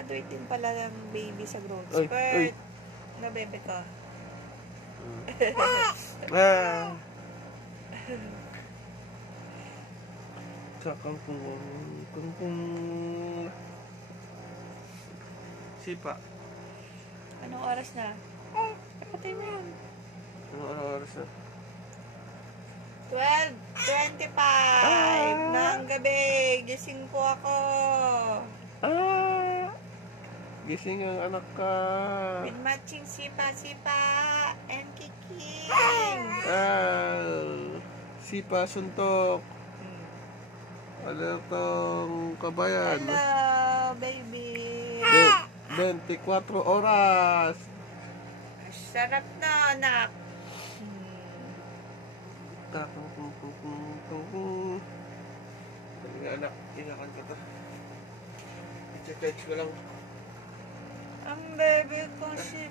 Graduate din pala ng baby sa growth Oy, spurt. oy. Na bebe ko. Ah. Sa kung sipa. Anong oras na? Kapatid mo yan. Anong oras na? 12:25 ng gabi. Gising po ako. Gising ang anak ka. With matching sipa and kiking. Sipa suntok. Ano tong kabayan? Hello, baby. 24 oras. Sarap na, anak. Anak, inakan ka to. I-charge ko lang. Ang baby ko si